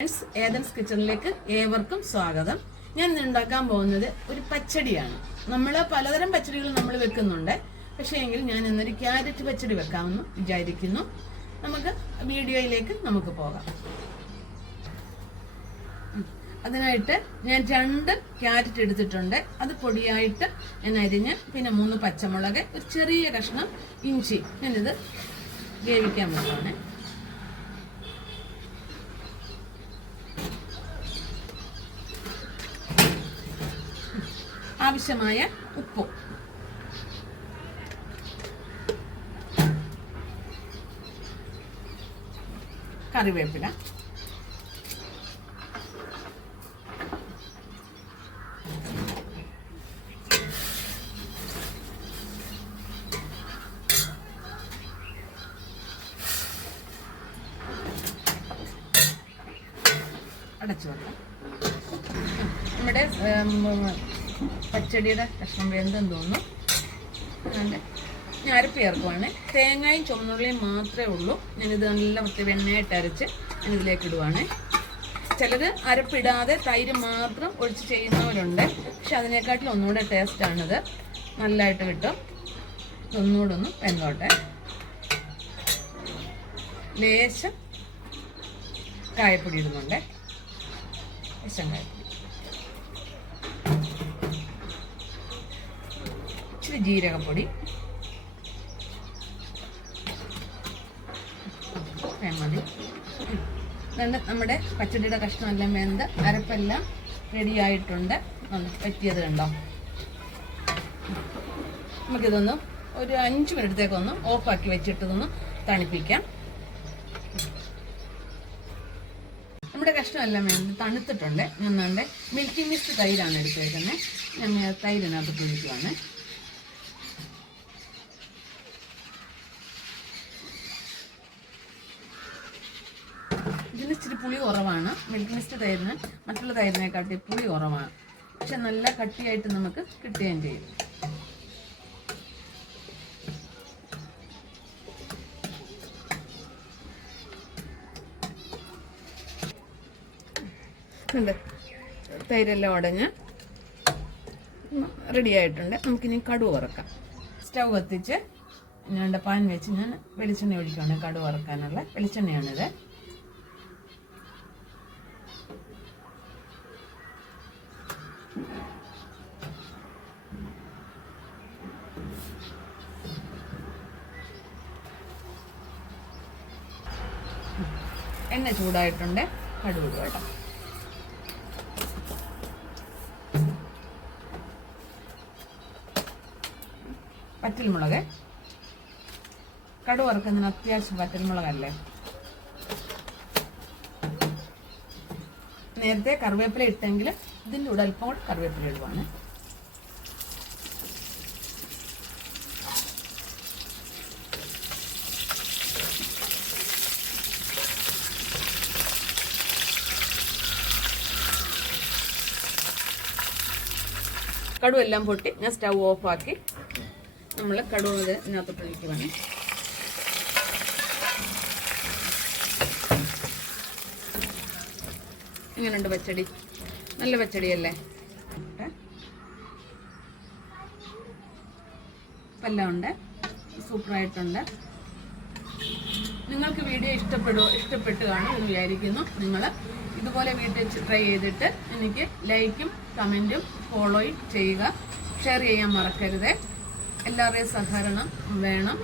Friends, Eden's കിച്ചണിലേക്ക് ഏവർക്കും സ്വാഗതം. ഞാൻ ഇന്ന് ഉണ്ടാക്കാൻ പോകുന്നത് ഒരു പച്ചടിയാണ്. നമ്മൾ പലതരം പച്ചടികൾ നമ്മൾ വെക്കുന്നുണ്ട്. പക്ഷേ എങ്കിൽ ഞാൻ ഇന്നൊരു ക്യാരറ്റ് പച്ചടി വെക്കാമെന്ന് വിചാരിക്കുന്നു. നമുക്ക് വീഡിയോയിലേക്ക് പോകാം. അതിനായിട്ട് ഞാൻ 2 ക്യാരറ്റ് എടുത്തിട്ടുണ്ട്. അത് പൊടിയായിട്ട് ഞാൻ അരിഞ്ഞ്, പിന്നെ 3 പച്ചമുളക്, ഒരു ചെറിയ കഷ്ണം ഇഞ്ചി ഞാനിത് വേവിക്കാൻ പോവാണ്. ആവശ്യമായ ഉപ്പും, കറിവേപ്പില, അടച്ചു വെക്കാം. നമ്മുടെ പച്ചടിയുടെ കഷ്ണം വെന്തെന്ന് തോന്നുന്നു. ഞാൻ അരപ്പ് ചേർക്കുവാണ്. തേങ്ങയും ചുവന്നുള്ളിയും മാത്രമേ ഉള്ളൂ. ഞാനിത് നല്ല വെണ്ണയായിട്ട് അരച്ച് ഞാനിതിലേക്ക് ഇടുവാണ്. ചിലർ അരപ്പിടാതെ തൈര് മാത്രം ഒഴിച്ച് ചെയ്യുന്നവരുണ്ട്. പക്ഷെ അതിനെക്കാട്ടിലും ഒന്നുകൂടെ ടേസ്റ്റാണിത്. നല്ലതായിട്ട് കിട്ടും. ഒന്നുകൂടെ ഒന്ന് വെന്തോട്ടെ. ലേശം കായപ്പൊടി ഇടുന്നുണ്ട്. ലേശം കായപ്പൊടി, ഇച്ചിരി ജീരകപ്പൊടി, മതി. നമ്മുടെ പച്ചടിയുടെ കഷ്ണമെല്ലാം വെന്ത് അരപ്പെല്ലാം റെഡി ആയിട്ടുണ്ട്. പറ്റിയത് കണ്ടോ? നമുക്കിതൊന്ന് ഒരു 5 മിനിറ്റത്തേക്കൊന്ന് ഓഫാക്കി വെച്ചിട്ടതൊന്ന് തണുപ്പിക്കാം. നമ്മുടെ കഷ്ണമെല്ലാം വെന്ത് തണുത്തിട്ടുണ്ട്. ഞാൻ മിൽക്കി മിസ്റ്റ് തൈരാണ് എടുത്തേക്കുന്നത്. ഞാൻ തൈരിനകത്ത് ഒഴിക്കുവാണ്. ഇതിന് ഇച്ചിരി പുളി കുറവാണ്. മിൽക്ക് മിസ്റ്റ് തൈരിന് മറ്റുള്ള തൈരിനെക്കാട്ടി പുളി കുറവാണ്. പക്ഷെ നല്ല കട്ടിയായിട്ട് നമുക്ക് കിട്ടുകയും ചെയ്യും. തൈരെല്ലാം ഉടഞ്ഞ് റെഡി ആയിട്ടുണ്ട്. നമുക്കിനി കടുക് വറുക്കാം. സ്റ്റൗ കത്തിച്ച് ഞാൻ പാൻ വെച്ച് ഞാൻ വെളിച്ചെണ്ണ ഒഴിക്കുകയാണ്. കടുക് വറുക്കാനുള്ള വെളിച്ചെണ്ണയാണിത്. എണ്ണ ചൂടായിട്ടുണ്ട്. കടുക് ഇടുക കേട്ടോ. വറ്റൽമുളക്, കടുക് വറുക്കുന്നതിന് അത്യാവശ്യം വറ്റൽമുളകല്ലേ. നേരത്തെ കറിവേപ്പില ഇട്ടെങ്കിൽ ഇതിൻ്റെ കൂടെ അല്പം കൂടെ കറിവേപ്പില ഇടുവാണ്. കടുക് എല്ലാം പൊട്ടി ഞാൻ സ്റ്റൗ ഓഫാക്കി നമ്മൾ കടുക് ഇതിനകത്തോട്ട് ഒഴിക്കുവാണ്. എങ്ങനെയുണ്ട് പച്ചടി? നല്ല പച്ചടിയല്ലേ? എല്ലാം ഉണ്ട്, സൂപ്പറായിട്ടുണ്ട്. നിങ്ങൾക്ക് വീഡിയോ ഇഷ്ടപ്പെട്ടു കാണും എന്ന് വിചാരിക്കുന്നു. നിങ്ങൾ ഇതുപോലെ വീട്ടിൽ ട്രൈ ചെയ്തിട്ട് എനിക്ക് ലൈക്കും കമൻറ്റും ഫോളോയും ചെയ്യുക. ഷെയർ ചെയ്യാൻ മറക്കരുത്. എല്ലാവരുടെയും സഹകരണം വേണം.